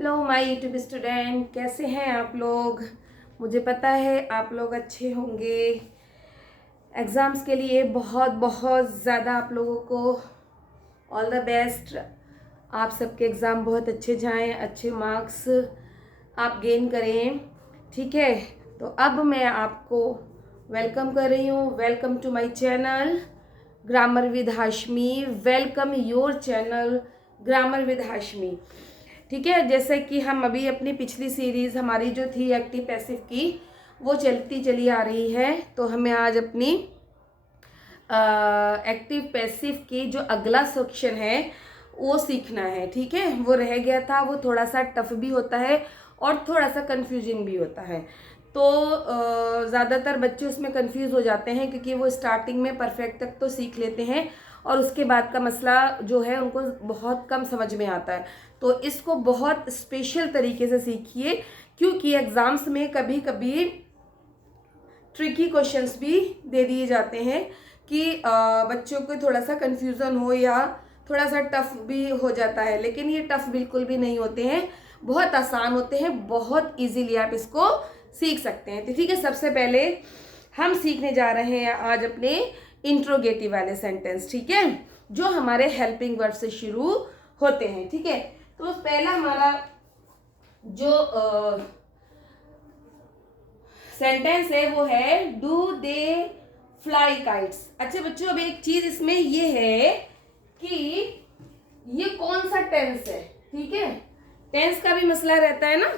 Hello my YouTube student, कैसे हैं आप लोग। मुझे पता है आप लोग अच्छे होंगे। एग्ज़ाम्स के लिए बहुत बहुत ज़्यादा आप लोगों को ऑल द बेस्ट। आप सबके एग्ज़ाम बहुत अच्छे जाएं, अच्छे मार्क्स आप गेन करें, ठीक है। तो अब मैं आपको वेलकम कर रही हूँ। Welcome to my channel grammar with Hashmi. Welcome your channel grammar with Hashmi, ठीक है। जैसे कि हम अभी अपनी पिछली सीरीज़ हमारी जो थी एक्टिव पैसिव की वो चलती चली आ रही है, तो हमें आज अपनी एक्टिव पैसिव की जो अगला सेक्शन है वो सीखना है, ठीक है। वो रह गया था, वो थोड़ा सा टफ भी होता है और थोड़ा सा कंफ्यूजिंग भी होता है। तो ज़्यादातर बच्चे उसमें कंफ्यूज हो जाते हैं क्योंकि वो स्टार्टिंग में परफेक्ट तक तो सीख लेते हैं और उसके बाद का मसला जो है उनको बहुत कम समझ में आता है। तो इसको बहुत स्पेशल तरीके से सीखिए क्योंकि एग्ज़ाम्स में कभी कभी ट्रिकी क्वेश्चंस भी दे दिए जाते हैं कि बच्चों को थोड़ा सा कन्फ्यूज़न हो या थोड़ा सा टफ भी हो जाता है, लेकिन ये टफ बिल्कुल भी नहीं होते हैं, बहुत आसान होते हैं, बहुत इजीली आप इसको सीख सकते हैं। तो ठीक है, सबसे पहले हम सीखने जा रहे हैं आज अपने इंट्रोगेटिव वाले सेंटेंस, ठीक है, जो हमारे हेल्पिंग वर्ब से शुरू होते हैं, ठीक है। तो पहला हमारा जो सेंटेंस है वो है डू दे फ्लाई काइट्स। अच्छा बच्चों, अब एक चीज इसमें ये है कि ये कौन सा टेंस है, ठीक है। टेंस का भी मसला रहता है ना,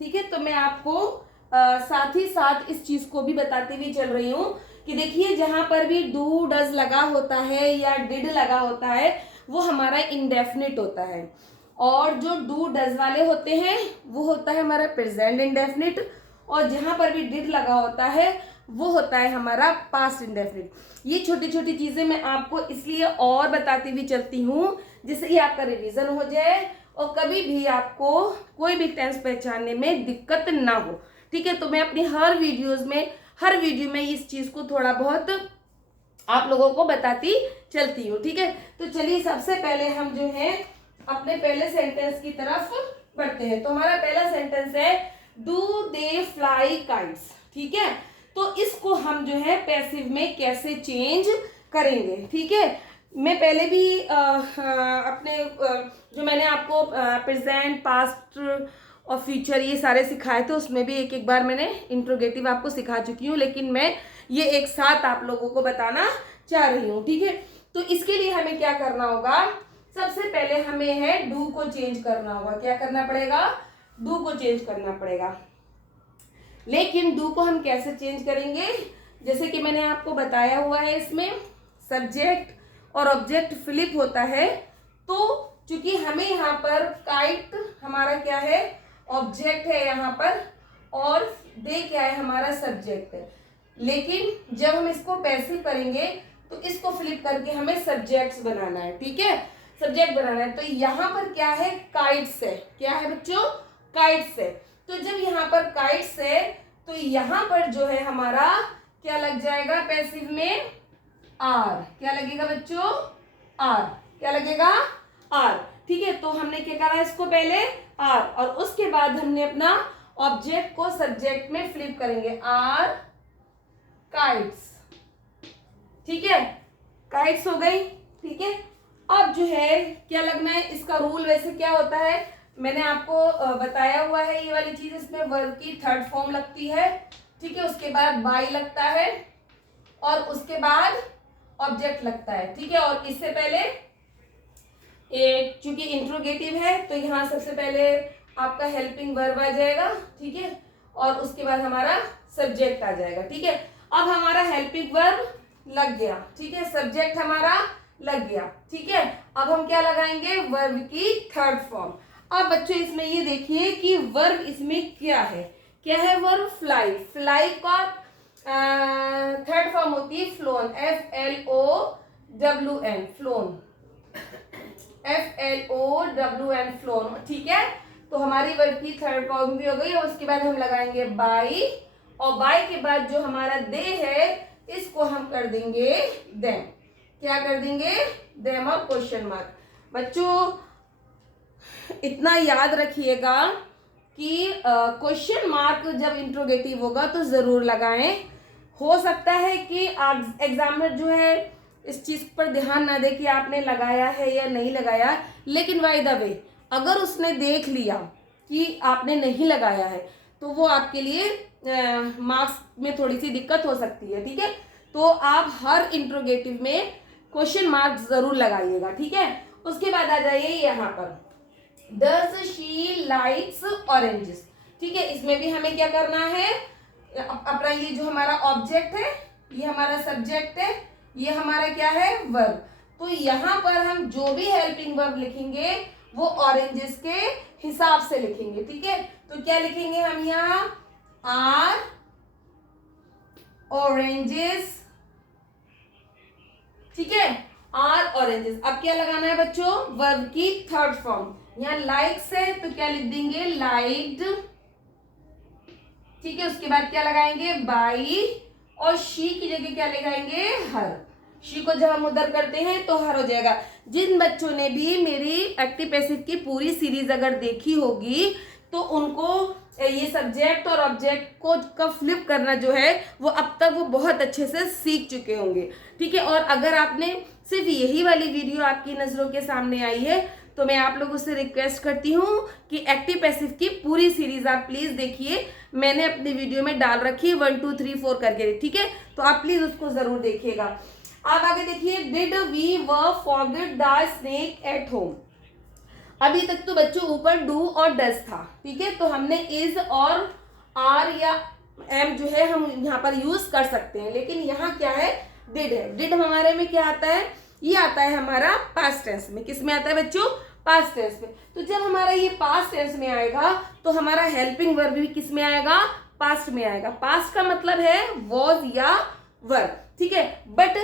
ठीक है। तो मैं आपको साथ ही साथ इस चीज को भी बताती हुई चल रही हूँ कि देखिए जहां पर भी डू डज लगा होता है या डिड लगा होता है वो हमारा इंडेफिनिट होता है, और जो डू डज वाले होते हैं वो होता है हमारा प्रेजेंट इंडेफिनिट, और जहां पर भी डिड लगा होता है वो होता है हमारा पास्ट इंडेफिनिट। ये छोटी छोटी चीजें मैं आपको इसलिए और बताती हुई चलती हूँ जिससे कि आपका रिवीजन हो जाए और कभी भी आपको कोई भी टेंस पहचानने में दिक्कत ना हो, ठीक है। तो मैं अपनी हर वीडियो में इस चीज को थोड़ा बहुत आप लोगों को बताती चलती हूँ, ठीक है। तो चलिए सबसे पहले हम जो है अपने पहले सेंटेंस की तरफ बढ़ते हैं। तो हमारा पहला सेंटेंस है डू दे फ्लाई काइट्स, ठीक है। तो इसको हम जो है पैसिव में कैसे चेंज करेंगे, ठीक है। मैं पहले भी अपने जो मैंने आपको प्रेजेंट पास्ट और फ्यूचर ये सारे सिखाए थे उसमें भी एक एक बार मैंने इंट्रोगेटिव आपको सिखा चुकी हूँ, लेकिन मैं ये एक साथ आप लोगों को बताना चाह रही हूँ, ठीक है। तो इसके लिए हमें क्या करना होगा, सबसे पहले हमें है डू को चेंज करना होगा। क्या करना पड़ेगा, डू को चेंज करना पड़ेगा। लेकिन डू को हम कैसे चेंज करेंगे, जैसे कि मैंने आपको बताया हुआ है इसमें सब्जेक्ट और ऑब्जेक्ट फ्लिप होता है। तो चूंकि हमें यहाँ पर काइट हमारा क्या है, ऑब्जेक्ट है यहाँ पर, और दे क्या है, हमारा सब्जेक्ट है। लेकिन जब हम इसको पैसिव करेंगे तो इसको फ्लिप करके हमें सब्जेक्ट्स बनाना है, ठीक है, सब्जेक्ट बनाना है। तो यहाँ पर क्या है, काइट्स है। क्या है बच्चों, काइट्स है। तो जब यहाँ पर काइट्स है तो यहाँ पर जो है हमारा क्या लग जाएगा पैसिव में, आर। क्या लगेगा बच्चों, आर। क्या लगेगा, आर, ठीक है। तो हमने क्या करा इसको पहले आर, और उसके बाद हमने अपना ऑब्जेक्ट को सब्जेक्ट में फ्लिप करेंगे, आर काइट्स, ठीक है, काइट्स हो गई, ठीक है। अब जो है क्या लगना है, इसका रूल वैसे क्या होता है मैंने आपको बताया हुआ है, ये वाली चीज, इसमें वर्ब की थर्ड फॉर्म लगती है, ठीक है, उसके बाद बाई लगता है और उसके बाद ऑब्जेक्ट लगता है, ठीक है। और इससे पहले एक चूंकि इंट्रोगेटिव है तो यहाँ सबसे पहले आपका हेल्पिंग वर्ब आ जाएगा, ठीक है, और उसके बाद हमारा सब्जेक्ट आ जाएगा, ठीक है। अब हमारा हेल्पिंग वर्ब लग गया, ठीक है, सब्जेक्ट हमारा लग गया, ठीक है। अब हम क्या लगाएंगे, वर्ब की थर्ड फॉर्म। अब बच्चों इसमें ये देखिए कि वर्ब इसमें क्या है, क्या है वर्ब, फ्लाई। फ्लाई का थर्ड फॉर्म होती है phloem, FLOWN, phloem, FLOWN, phloem, ठीक है। तो हमारी वर्ब की थर्ड फॉर्म भी हो गई और उसके बाद हम लगाएंगे बाई, और बाई के बाद जो हमारा दे है इसको हम कर देंगे देम। क्या कर देंगे, देम और क्वेश्चन मार्क। बच्चों इतना याद रखिएगा कि क्वेश्चन मार्क जब इंट्रोगेटिव होगा तो ज़रूर लगाएं। हो सकता है कि एग्जामिनर जो है इस चीज़ पर ध्यान ना दे कि आपने लगाया है या नहीं लगाया, लेकिन बाय द वे अगर उसने देख लिया कि आपने नहीं लगाया है तो वो आपके लिए मार्क्स में थोड़ी सी दिक्कत हो सकती है। ठीक है, तो आप हर इंट्रोगेटिव में क्वेश्चन मार्क ज़रूर लगाइएगा। ठीक है, उसके बाद आ जाइए यहाँ पर, डज शी लाइक्स ऑरेंजेस। ठीक है, इसमें भी हमें क्या करना है, अपना ये जो हमारा ऑब्जेक्ट है, ये हमारा सब्जेक्ट है, ये हमारा क्या है, वर्ब। तो यहाँ पर हम जो भी हेल्पिंग वर्ब लिखेंगे वो ऑरेंजेस के हिसाब से लिखेंगे। ठीक है, तो क्या लिखेंगे हम यहाँ, आर ऑरेंजेस। ठीक है, आर ऑरेंजेस। अब क्या लगाना है बच्चों, वर्ब की थर्ड फॉर्म। यहाँ लाइक्स है तो क्या लिख देंगे, लाइक्ड। ठीक है, उसके बाद क्या लगाएंगे, बाई, और शी की जगह क्या लगाएंगे, हर। शी को जब हम उधर करते हैं तो हर हो जाएगा। जिन बच्चों ने भी मेरी एक्टिव पैसिव की पूरी सीरीज अगर देखी होगी तो उनको ये सब्जेक्ट और ऑब्जेक्ट को का फ्लिप करना जो है वो अब तक वो बहुत अच्छे से सीख चुके होंगे। ठीक है, और अगर आपने सिर्फ यही वाली वीडियो आपकी नज़रों के सामने आई है तो मैं आप लोगों से रिक्वेस्ट करती हूँ कि एक्टिव पैसिव की पूरी सीरीज आप प्लीज़ देखिए। मैंने अपनी वीडियो में डाल रखी है 1 2 3 4 करके। ठीक है, तो आप प्लीज़ उसको ज़रूर देखिएगा। आप आगे देखिए, did we were forget the snake at home. अभी तक तो बच्चों ऊपर डू और डज था। ठीक है, तो हमने इज और आर या एम जो है हम यहाँ पर यूज कर सकते हैं, लेकिन यहाँ क्या है, डिड है। डिड हमारे में क्या आता है, ये आता है हमारा पास्ट टेंस में। किस में आता है बच्चों, पास्ट टेंस में। तो जब हमारा ये पास्ट टेंस में आएगा तो हमारा हेल्पिंग वर्ब भी किस में आएगा, पास्ट में आएगा। पास्ट का मतलब है वॉज या वर। ठीक है, बट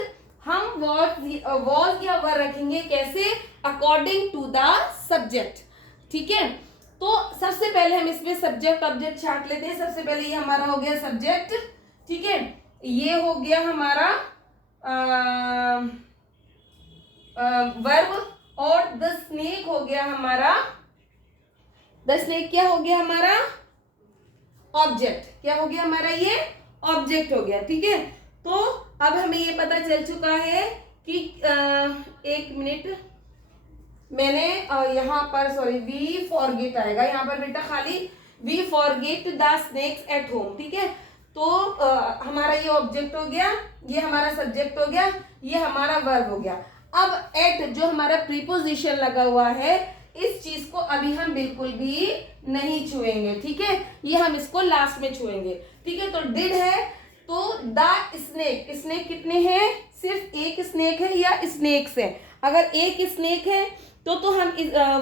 हम वॉज या वर रखेंगे कैसे, अकॉर्डिंग टू द सब्जेक्ट। ठीक है, तो सबसे पहले हम इसमें सब्जेक्ट ऑब्जेक्ट छाट लेते हैं। सबसे पहले ये हमारा हो गया सब्जेक्ट। ठीक है, ये हो गया हमारा वर्ब, और द स्नेक हो गया हमारा, द स्नेक क्या हो गया हमारा, ऑब्जेक्ट। क्या हो गया हमारा, ये ऑब्जेक्ट हो गया। ठीक है, तो अब हमें ये पता चल चुका है कि एक मिनट, मैंने यहाँ पर सॉरी वी फॉरगेट आएगा यहाँ पर बेटा, खाली we forget the snakes at home. ठीक है, तो हमारा ये ऑब्जेक्ट हो गया, ये हमारा सब्जेक्ट हो गया, ये हमारा वर्ब हो गया। अब एट जो हमारा प्रीपोजिशन लगा हुआ है, इस चीज को अभी हम बिल्कुल भी नहीं छुएंगे। ठीक है, ये हम इसको लास्ट में छुएंगे। ठीक है, तो डिड है तो द स्नेक, स्नेक कितने हैं, सिर्फ एक स्नेक है या स्नेक्स है। अगर एक स्नेक है तो हम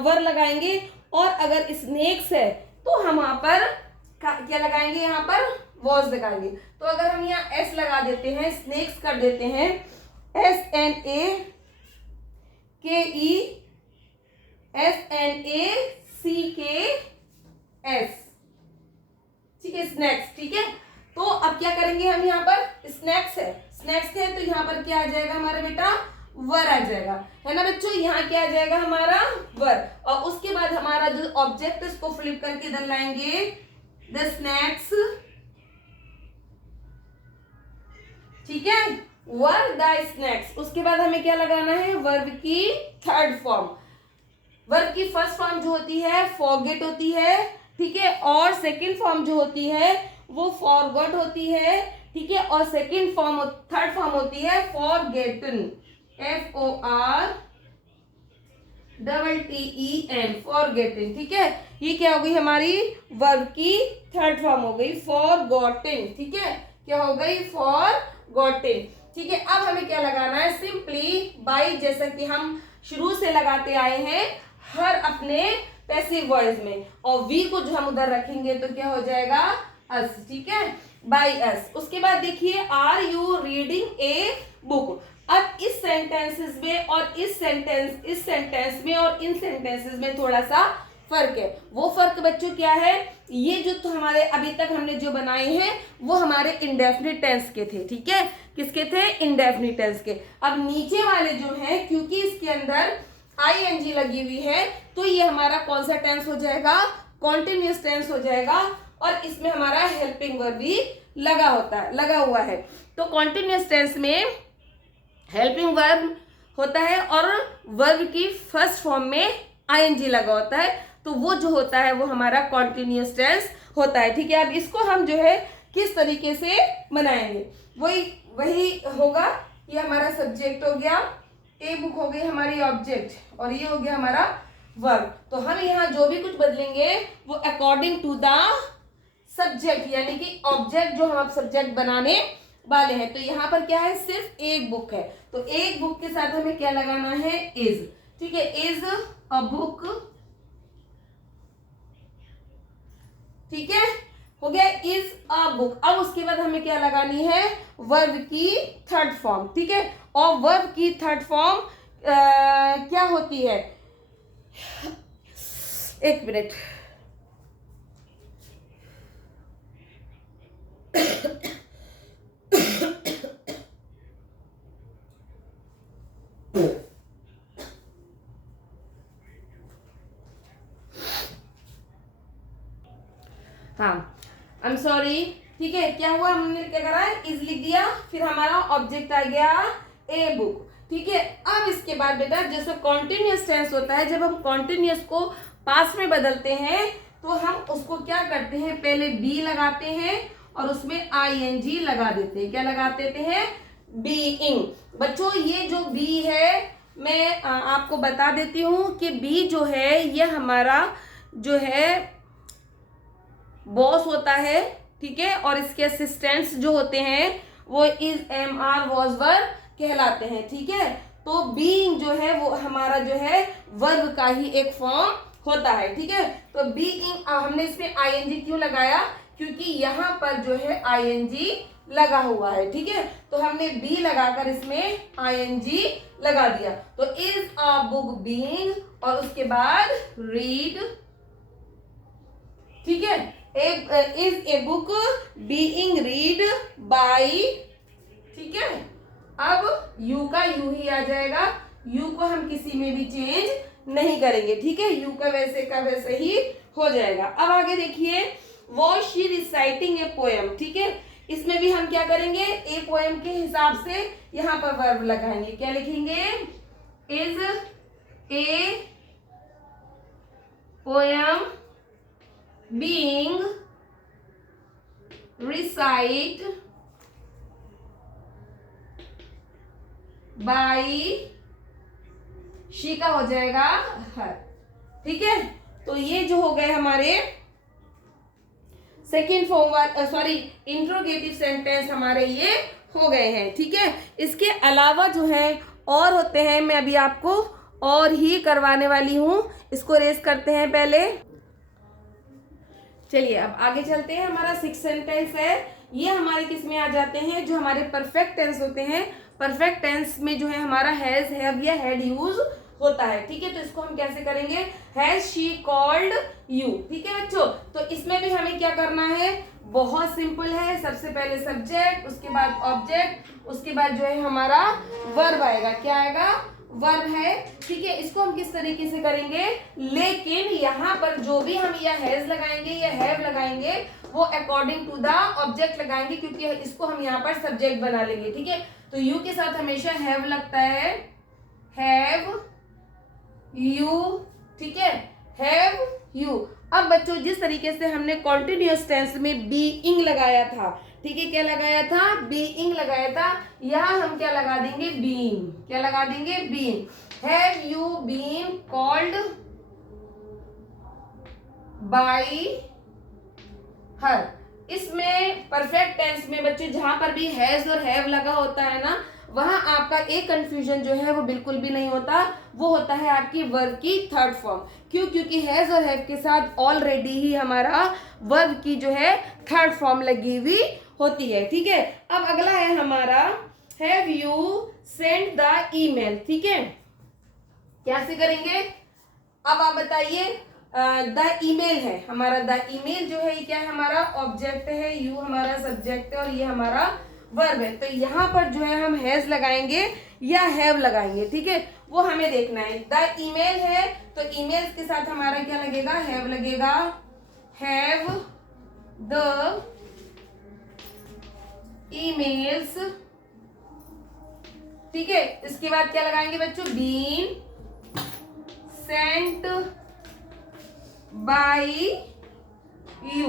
वर लगाएंगे, और अगर स्नेक्स है तो हम वहां पर क्या लगाएंगे, यहाँ पर वॉज लगाएंगे। तो अगर हम यहाँ एस लगा देते हैं, स्नेक्स कर देते हैं, SNAKE, SNACKS। ठीक है, स्नैक्स। ठीक है, तो अब क्या करेंगे हम, यहाँ पर स्नैक्स है, स्नैक्स है तो यहाँ पर क्या आ जाएगा हमारा बेटा, वर आ जाएगा, है ना बच्चों। यहाँ क्या आ जाएगा हमारा, वर, और उसके बाद हमारा जो ऑब्जेक्ट है उसको फ्लिप करके इधर लाएंगे, द स्नैक्स। ठीक है, वर द स्नैक्स। उसके बाद हमें क्या लगाना है, वर्ब की थर्ड फॉर्म। वर्ब की फर्स्ट फॉर्म जो होती है फॉरगेट होती है। ठीक है, और सेकंड फॉर्म जो होती है वो फॉरगॉट होती है। ठीक है, और सेकंड फॉर्म थर्ड फॉर्म होती है फॉरगेटन, FORTEN, फॉरगेटन। ठीक है, ये क्या हो गई हमारी वर्ब की थर्ड फॉर्म हो गई, फॉरगॉटन। ठीक है, क्या हो गई, फॉरगॉटन। ठीक है, अब हमें क्या लगाना है, सिंपली बाई, जैसा कि हम शुरू से लगाते आए हैं हर अपने पैसिव वॉइस में, और वी को जो हम उधर रखेंगे तो क्या हो जाएगा, अस। ठीक है, बाई अस। उसके बाद देखिए, are you reading a book. अब इस सेंटेंसेस में और इस सेंटेंस में और इन सेंटेंसेस में थोड़ा सा फर्क है। वो फर्क बच्चों क्या है, ये जो तो हमारे अभी तक हमने जो बनाए हैं वो हमारे इंडेफिनिट टेंस के थे। ठीक है, किसके थे, इंडेफिनिट टेंस के। अब नीचे वाले जो हैं, क्योंकि इसके अंदर आईएनजी लगी हुई है तो ये हमारा कौन सा टेंस हो जाएगा, कॉन्टिन्यूअस टेंस हो जाएगा, और इसमें हमारा हेल्पिंग वर्ब भी लगा हुआ है। तो कॉन्टिन्यूअस टेंस में हेल्पिंग वर्ब होता है और वर्ब की फर्स्ट फॉर्म में आईएनजी लगा होता है, तो वो जो होता है वो हमारा कॉन्टिन्यूअस टेंस होता है। ठीक है, अब इसको हम जो है किस तरीके से बनाएंगे, वही होगा। ये हमारा सब्जेक्ट हो गया, ए बुक हो गई हमारी ऑब्जेक्ट, और ये हो गया हमारा वर्ब। तो हम यहाँ जो भी कुछ बदलेंगे वो अकॉर्डिंग टू द सब्जेक्ट, यानी कि ऑब्जेक्ट जो हम सब्जेक्ट बनाने वाले हैं। तो यहाँ पर क्या है, सिर्फ एक बुक है, तो एक बुक के साथ हमें क्या लगाना है, इज। ठीक है, इज अ बुक। ठीक है, हो गया इज अ बुक। अब उसके बाद हमें क्या लगानी है, वर्ब की थर्ड फॉर्म। ठीक है, और वर्ब की थर्ड फॉर्म क्या होती है, एक मिनट, हाँ आई एम सॉरी। ठीक है, क्या हुआ, हमने क्या करा, इज लिख दिया, फिर हमारा ऑब्जेक्ट आ गया ए बुक। ठीक है, अब इसके बाद बेटा जैसे कॉन्टिन्यूअस टेंस होता है, जब हम कॉन्टिन्यूअस को पास्ट में बदलते हैं तो हम उसको क्या करते हैं, पहले बी लगाते हैं और उसमें आईएनजी लगा देते हैं। क्या लगा देते हैं, बीइंग। बच्चों ये जो बी है, मैं आपको बता देती हूँ कि बी जो है ये हमारा जो है बॉस होता है। ठीक है, और इसके असिस्टेंट्स जो होते हैं वो इज, एम, आर, वॉज, वर कहलाते हैं। ठीक है, तो बीइंग जो है वो हमारा जो है वर्ब का ही एक फॉर्म होता है। ठीक है, तो बीइंग, हमने इसमें आईएनजी क्यों लगाया, क्योंकि यहाँ पर जो है आईएनजी लगा हुआ है। ठीक है, तो हमने बी लगाकर इसमें आईएनजी लगा दिया। तो इज अ बुक बीइंग, और उसके बाद रीड। ठीक है, is a book being read by. ठीक है, अब यू का यू ही आ जाएगा, यू को हम किसी में भी चेंज नहीं करेंगे। ठीक है, यू का वैसे ही हो जाएगा। अब आगे देखिए, was she reciting a poem. ठीक है, इसमें भी हम क्या करेंगे, ए पोएम के हिसाब से यहाँ पर वर्ब लगाएंगे। क्या लिखेंगे, is a poem being recite by she का हो जाएगा हर। ठीक है, तो ये जो हो गए हमारे second form, sorry interrogative sentence हमारे ये हो गए हैं। ठीक है, इसके अलावा जो है और होते हैं, मैं अभी आपको और ही करवाने वाली हूँ। इसको रेस करते हैं पहले। चलिए अब आगे चलते हैं। हमारा 6 सेंटेंस है, ये हमारे किस में आ जाते हैं, जो हमारे परफेक्ट टेंस होते हैं। परफेक्ट टेंस में जो है हमारा हैज, हैव या हैड यूज होता है। ठीक है, तो इसको हम कैसे करेंगे, हैज शी कॉल्ड यू। ठीक है बच्चों, तो इसमें भी हमें क्या करना है, बहुत सिंपल है। सबसे पहले सब्जेक्ट, उसके बाद ऑब्जेक्ट, उसके बाद जो है हमारा वर्ब आएगा। क्या आएगा, वर्ब है। ठीक है, इसको हम किस तरीके से करेंगे, लेकिन यहाँ पर जो भी हम या हैज लगाएंगे या हैव लगाएंगे वो अकॉर्डिंग टू द ऑब्जेक्ट लगाएंगे, क्योंकि इसको हम यहाँ पर सब्जेक्ट बना लेंगे। ठीक है, तो यू के साथ हमेशा हैव लगता है, हैव यू। ठीक है, हैव यू। अब बच्चों जिस तरीके से हमने कॉन्टिन्यूअस टेंस में बीइंग लगाया था, ठीक है, क्या लगाया था, बीइंग लगाया था, यहाँ हम क्या लगा देंगे, बीइंग। क्या लगा देंगे, being. Have you been called by her. इसमें परफेक्ट टेंस में बच्चों जहां पर भी हैज और हैव लगा होता है ना, वहां आपका एक कंफ्यूजन जो है वो बिल्कुल भी नहीं होता, वो होता है आपकी वर्ब की थर्ड फॉर्म। क्यों, क्योंकि हैज और हैव के साथ ऑलरेडी ही हमारा वर्ब की जो है थर्ड फॉर्म लगी हुई होती है। ठीक है, अब अगला है हमारा have you send the email. ठीक है, कैसे करेंगे, अब आप बताइए। द ईमेल है हमारा, द ईमेल जो है ये क्या है, हमारा ऑब्जेक्ट है, यू हमारा सब्जेक्ट है और ये हमारा वर्ब है। तो यहाँ पर जो है हम हैज लगाएंगे या हैव लगाएंगे। ठीक है, वो हमें देखना है। द ईमेल है तो ईमेल के साथ हमारा क्या लगेगा, हैव लगेगा, हैव द ईमेल्स, ठीक है। इसके बाद क्या लगाएंगे बच्चों, बीन सेंट बाय यू।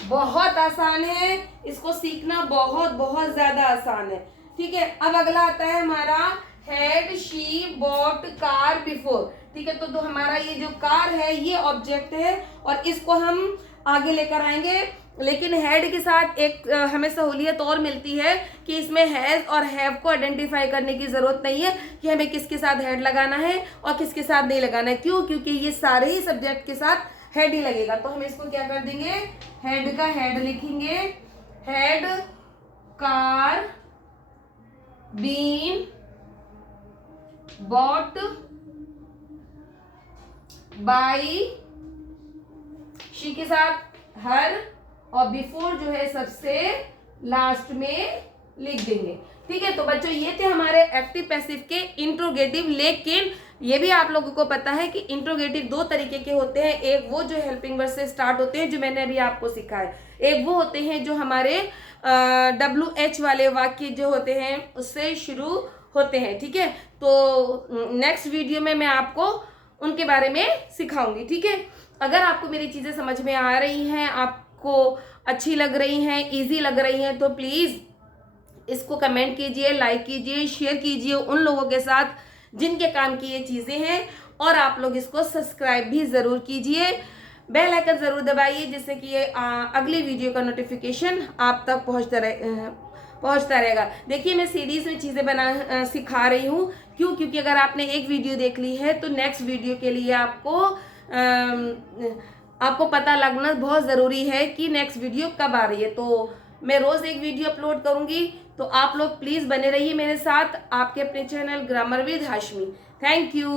बहुत आसान है, इसको सीखना बहुत बहुत ज्यादा आसान है, ठीक है। अब अगला आता है हमारा had she bought car before, ठीक है। तो हमारा ये जो कार है ये ऑब्जेक्ट है और इसको हम आगे लेकर आएंगे, लेकिन हैड के साथ एक हमें सहूलियत और मिलती है कि इसमें हैज और हैव को आइडेंटिफाई करने की जरूरत नहीं है कि हमें किसके साथ हैड लगाना है और किसके साथ नहीं लगाना है। क्यों? क्योंकि ये सारे ही सब्जेक्ट के साथ हैड ही लगेगा। तो हम इसको क्या कर देंगे, हैड का हैड लिखेंगे, had car been bought by she के साथ हर, और बिफोर जो है सबसे लास्ट में लिख देंगे, ठीक है। तो बच्चों ये थे हमारे एक्टिव पैसिव के इंट्रोगेटिव, लेकिन ये भी आप लोगों को पता है कि इंट्रोगेटिव दो तरीके के होते हैं। एक वो जो हेल्पिंग वर्ड से स्टार्ट होते हैं जो मैंने अभी आपको सिखाया, एक वो होते हैं जो हमारे WH वाले वाक्य जो होते हैं उससे शुरू होते हैं, ठीक है। तो नेक्स्ट वीडियो में मैं आपको उनके बारे में सिखाऊंगी, ठीक है। अगर आपको मेरी चीज़ें समझ में आ रही हैं, आपको अच्छी लग रही हैं, इजी लग रही हैं, तो प्लीज़ इसको कमेंट कीजिए, लाइक कीजिए, शेयर कीजिए उन लोगों के साथ जिनके काम की ये चीज़ें हैं, और आप लोग इसको सब्सक्राइब भी ज़रूर कीजिए, बेल आइकन ज़रूर दबाइए जिससे कि ये अगली वीडियो का नोटिफिकेशन आप तक पहुंचता रहेगा। देखिए मैं सीरीज़ में चीज़ें सिखा रही हूँ, क्यों? क्योंकि अगर आपने एक वीडियो देख ली है तो नेक्स्ट वीडियो के लिए आपको पता लगना बहुत ज़रूरी है कि नेक्स्ट वीडियो कब आ रही है। तो मैं रोज़ एक वीडियो अपलोड करूँगी, तो आप लोग प्लीज़ बने रहिए मेरे साथ, आपके अपने channel grammar with Hashmi. Thank you.